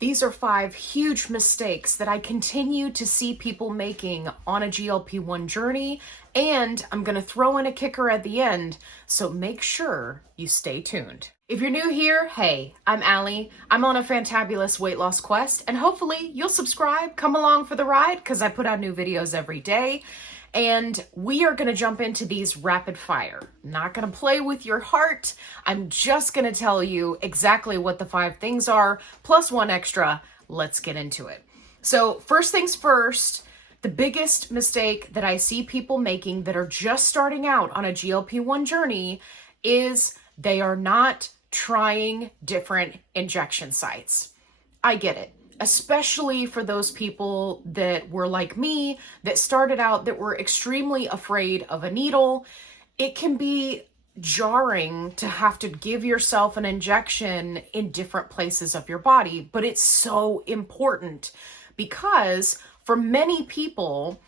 These are 5 huge mistakes that I continue to see people making on a GLP-1 journey, and I'm going to throw in a kicker at the end, so make sure you stay tuned. If you're new here, hey, I'm Allie. I'm on a fantabulous weight loss quest, and hopefully you'll subscribe, come along for the ride, because I put out new videos every day. And we are going to jump into these rapid fire. Not going to play with your heart. I'm just going to tell you exactly what the 5 things are, plus 1 extra. Let's get into it. So first things first, the biggest mistake that I see people making that are just starting out on a GLP-1 journey is they are not trying different injection sites. I get it. Especially for those people that were like me, that started out, that were extremely afraid of a needle. It can be jarring to have to give yourself an injection in different places of your body, but it's so important because for many people,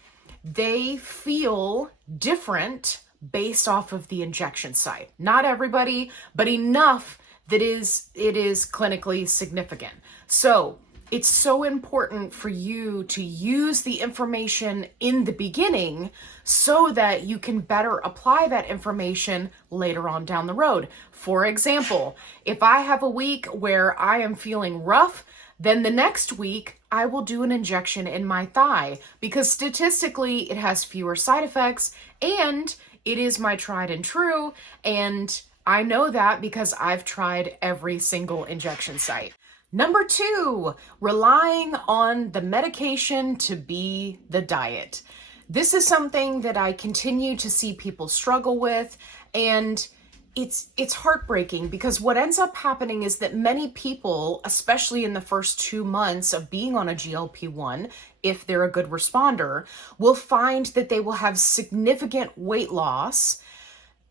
they feel different based off of the injection site. Not everybody, but enough that it is clinically significant. So it's so important for you to use the information in the beginning so that you can better apply that information later on down the road. For example, if I have a week where I am feeling rough, then the next week I will do an injection in my thigh because statistically it has fewer side effects and it is my tried and true. And I know that because I've tried every single injection site. Number 2, relying on the medication to be the diet. This is something that I continue to see people struggle with, and it's heartbreaking because what ends up happening is that many people, especially in the first 2 months of being on a GLP-1, if they're a good responder, will find that they will have significant weight loss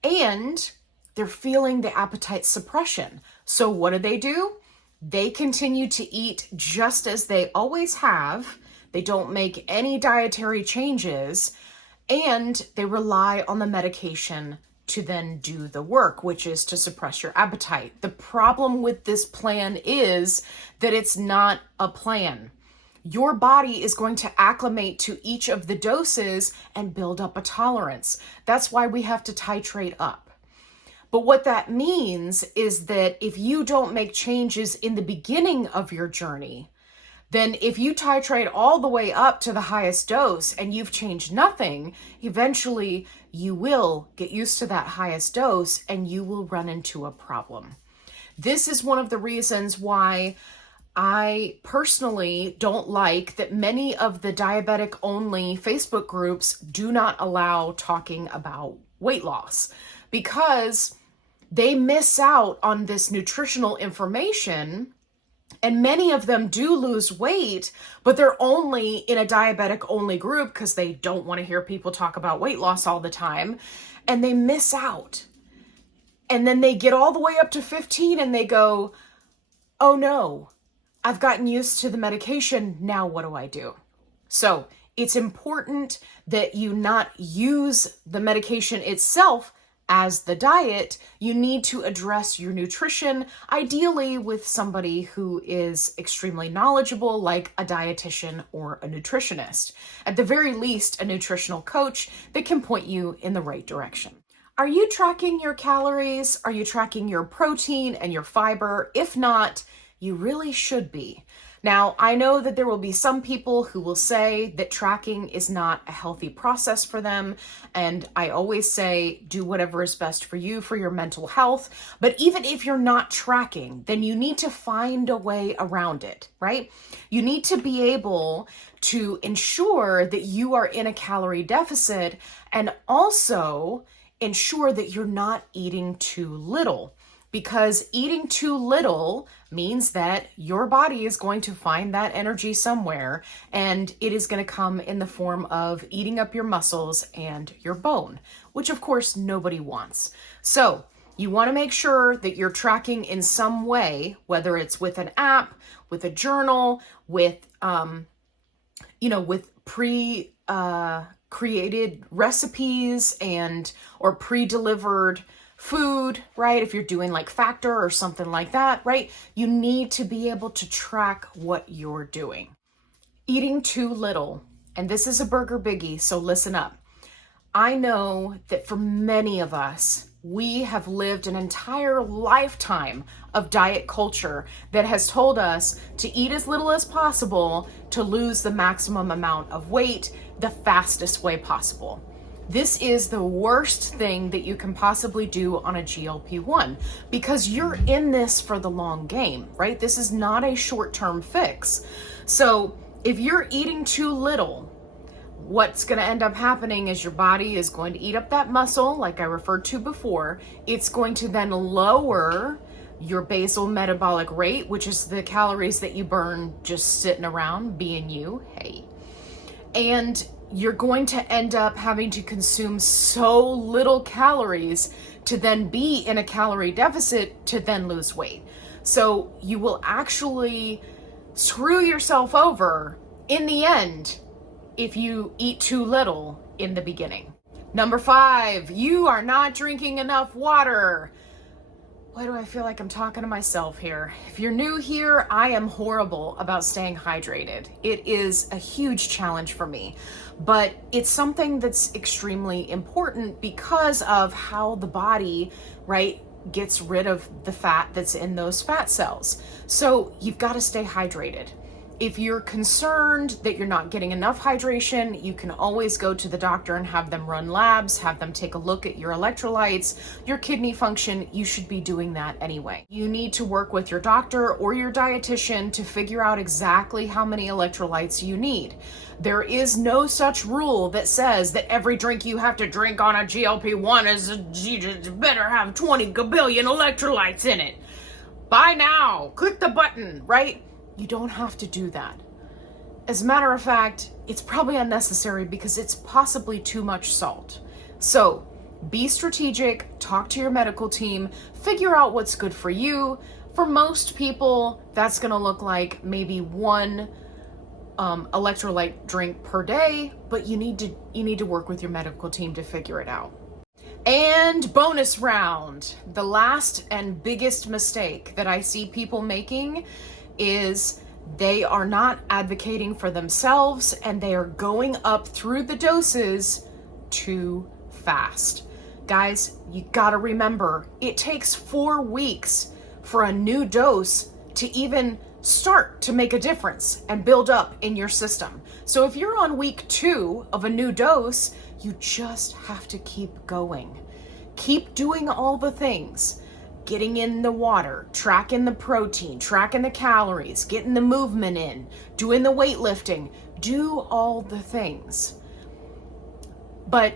and they're feeling the appetite suppression. So what do? They continue to eat just as they always have. They don't make any dietary changes, and they rely on the medication to then do the work, which is to suppress your appetite. The problem with this plan is that it's not a plan. Your body is going to acclimate to each of the doses and build up a tolerance. That's why we have to titrate up. But what that means is that if you don't make changes in the beginning of your journey, then if you titrate all the way up to the highest dose and you've changed nothing, eventually you will get used to that highest dose and you will run into a problem. This is one of the reasons why I personally don't like that many of the diabetic-only Facebook groups do not allow talking about weight loss, because they miss out on this nutritional information, and many of them do lose weight, but they're only in a diabetic-only group because they don't want to hear people talk about weight loss all the time, and they miss out. And then they get all the way up to 15 and they go, oh no, I've gotten used to the medication, now what do I do? So it's important that you not use the medication itself as the diet. You need to address your nutrition, ideally with somebody who is extremely knowledgeable, like a dietitian or a nutritionist. At the very least, a nutritional coach that can point you in the right direction. Are you tracking your calories? Are you tracking your protein and your fiber? If not, you really should be. Now, I know that there will be some people who will say that tracking is not a healthy process for them, and I always say do whatever is best for you for your mental health. But even if you're not tracking, then you need to find a way around it, right? You need to be able to ensure that you are in a calorie deficit and also ensure that you're not eating too little. Because eating too little means that your body is going to find that energy somewhere, and it is going to come in the form of eating up your muscles and your bone, which of course nobody wants. So you want to make sure that you're tracking in some way, whether it's with an app, with a journal, with created recipes or pre-delivered food, right? If you're doing like Factor or something like that, right? You need to be able to track what you're doing. Eating too little, and this is a burger biggie, so listen up. I know that for many of us, we have lived an entire lifetime of diet culture that has told us to eat as little as possible to lose the maximum amount of weight the fastest way possible. This is the worst thing that you can possibly do on a GLP-1 because you're in this for the long game, right? This is not a short-term fix. So if you're eating too little, what's going to end up happening is your body is going to eat up that muscle, like I referred to before. It's going to then lower your basal metabolic rate, which is the calories that you burn just sitting around being you. Hey. And you're going to end up having to consume so little calories to then be in a calorie deficit to then lose weight. So you will actually screw yourself over in the end if you eat too little in the beginning. Number 5, you are not drinking enough water. Why do I feel like I'm talking to myself here? If you're new here, I am horrible about staying hydrated. It is a huge challenge for me, but it's something that's extremely important because of how the body, right, gets rid of the fat that's in those fat cells. So you've got to stay hydrated. If you're concerned that you're not getting enough hydration, you can always go to the doctor and have them run labs, have them take a look at your electrolytes, your kidney function. You should be doing that anyway. You need to work with your doctor or your dietitian to figure out exactly how many electrolytes you need. There is no such rule that says that every drink you have to drink on a GLP-1 is better have 20 gabillion electrolytes in it. Buy now, click the button, right? You don't have to do that. As a matter of fact, it's probably unnecessary because it's possibly too much salt. So be strategic, talk to your medical team, figure out what's good for you. For most people, that's gonna look like maybe one electrolyte drink per day, but you need to work with your medical team to figure it out. And bonus round, the last and biggest mistake that I see people making is they are not advocating for themselves and they are going up through the doses too fast. Guys, you gotta remember, it takes 4 weeks for a new dose to even start to make a difference and build up in your system. So if you're on week 2 of a new dose, you just have to keep going. Keep doing all the things. Getting in the water, tracking the protein, tracking the calories, getting the movement in, doing the weightlifting, do all the things. But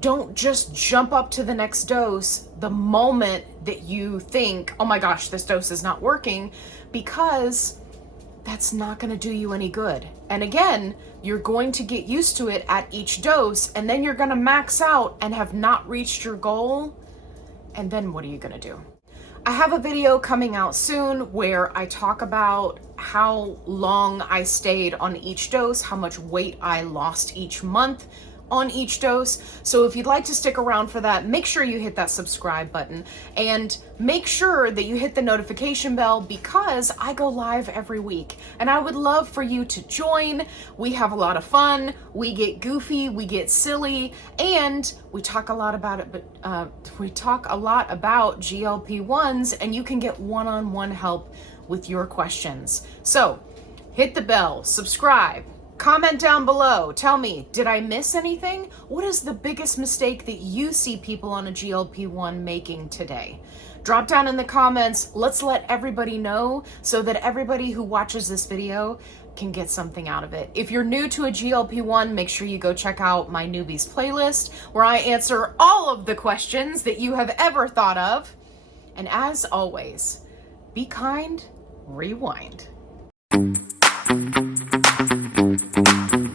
don't just jump up to the next dose the moment that you think, oh my gosh, this dose is not working, because that's not going to do you any good. And again, you're going to get used to it at each dose, and then you're going to max out and have not reached your goal. And then what are you gonna do? I have a video coming out soon where I talk about how long I stayed on each dose, how much weight I lost each month on each dose. So if you'd like to stick around for that, make sure you hit that subscribe button and make sure that you hit the notification bell because I go live every week and I would love for you to join. We have a lot of fun, we get goofy, we get silly, and we talk a lot about it, but we talk a lot about GLP-1s and you can get one-on-one help with your questions. So hit the bell, subscribe, comment down below. Tell me, did I miss anything? What is the biggest mistake that you see people on a GLP-1 making today? Drop down in the comments. Let's let everybody know so that everybody who watches this video can get something out of it. If you're new to a GLP-1, make sure you go check out my newbies playlist where I answer all of the questions that you have ever thought of. And as always, be kind, rewind. Thank you.